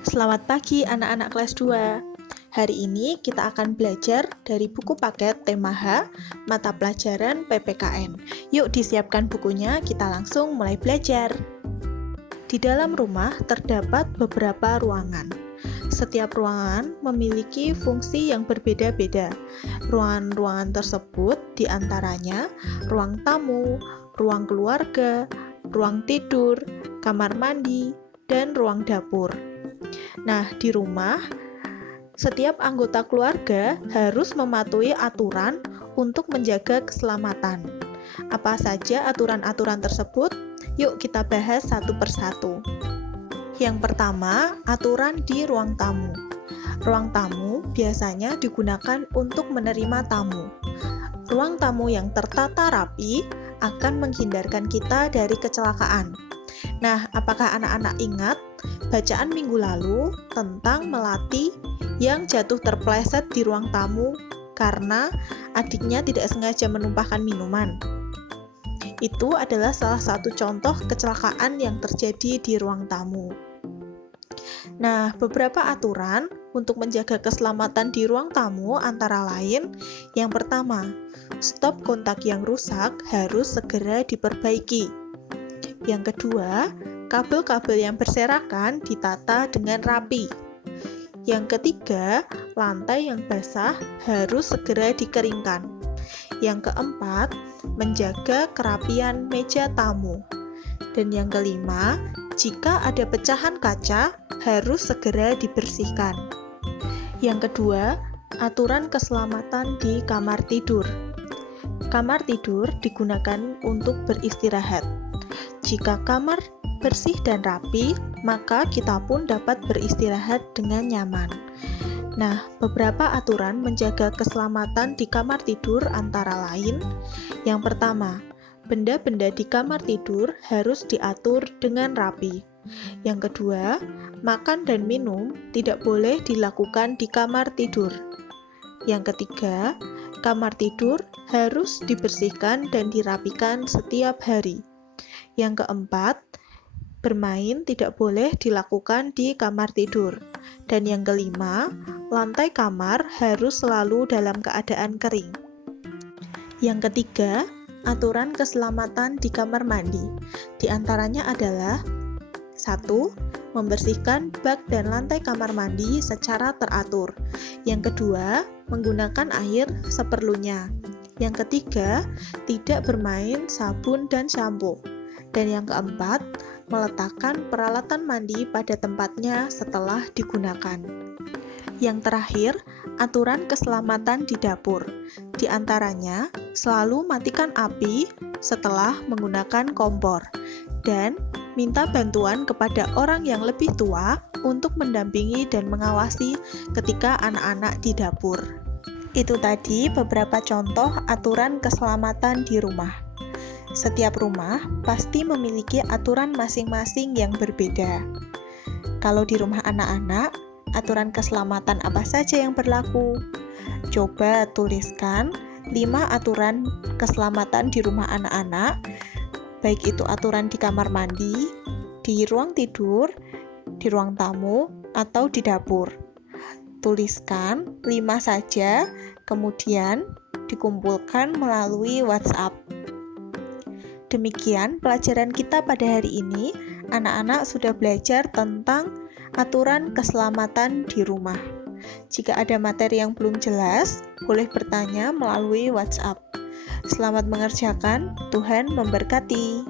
Selamat pagi anak-anak kelas 2. Hari ini kita akan belajar dari buku paket tema H, mata pelajaran PPKN. Yuk disiapkan bukunya, kita langsung mulai belajar. Di dalam rumah terdapat beberapa ruangan. Setiap ruangan memiliki fungsi yang berbeda-beda. Ruangan-ruangan tersebut diantaranya ruang tamu, ruang keluarga, ruang tidur, kamar mandi, dan ruang dapur. Nah, di rumah, setiap anggota keluarga harus mematuhi aturan untuk menjaga keselamatan. Apa saja aturan-aturan tersebut? Yuk kita bahas satu persatu. Yang pertama, aturan di ruang tamu. Ruang tamu biasanya digunakan untuk menerima tamu. Ruang tamu yang tertata rapi akan menghindarkan kita dari kecelakaan. Nah, apakah anak-anak ingat bacaan minggu lalu tentang melati yang jatuh terpleset di ruang tamu karena adiknya tidak sengaja menumpahkan minuman? Itu adalah salah satu contoh kecelakaan yang terjadi di ruang tamu. Nah, beberapa aturan untuk menjaga keselamatan di ruang tamu antara lain, yang pertama, stop kontak yang rusak harus segera diperbaiki. Yang kedua, kabel-kabel yang berserakan ditata dengan rapi. Yang ketiga, lantai yang basah harus segera dikeringkan. Yang keempat, menjaga kerapian meja tamu. Dan yang kelima, jika ada pecahan kaca, harus segera dibersihkan. Yang kedua, aturan keselamatan di kamar tidur. Kamar tidur digunakan untuk beristirahat. Jika kamar bersih dan rapi, maka kita pun dapat beristirahat dengan nyaman. Nah, beberapa aturan menjaga keselamatan di kamar tidur antara lain, yang pertama, benda-benda di kamar tidur harus diatur dengan rapi. Yang kedua, makan dan minum tidak boleh dilakukan di kamar tidur. Yang ketiga, kamar tidur harus dibersihkan dan dirapikan setiap hari. Yang keempat, bermain tidak boleh dilakukan di kamar tidur. Dan yang kelima, lantai kamar harus selalu dalam keadaan kering. Yang ketiga, aturan keselamatan di kamar mandi. Di antaranya adalah 1. Membersihkan bak dan lantai kamar mandi secara teratur. Yang kedua, menggunakan air seperlunya. Yang ketiga, tidak bermain sabun dan sampo. Dan yang keempat, meletakkan peralatan mandi pada tempatnya setelah digunakan. Yang terakhir, aturan keselamatan di dapur. Di antaranya, selalu matikan api setelah menggunakan kompor. Dan minta bantuan kepada orang yang lebih tua untuk mendampingi dan mengawasi ketika anak-anak di dapur. Itu tadi beberapa contoh aturan keselamatan di rumah. Setiap rumah pasti memiliki aturan masing-masing yang berbeda. Kalau di rumah anak-anak, aturan keselamatan apa saja yang berlaku? Coba tuliskan 5 aturan keselamatan di rumah anak-anak, baik itu aturan di kamar mandi, di ruang tidur, di ruang tamu, atau di dapur. Tuliskan 5 saja, kemudian dikumpulkan melalui WhatsApp. Demikian pelajaran kita pada hari ini. Anak-anak sudah belajar tentang aturan keselamatan di rumah. Jika ada materi yang belum jelas, boleh bertanya melalui WhatsApp. Selamat mengerjakan, Tuhan memberkati.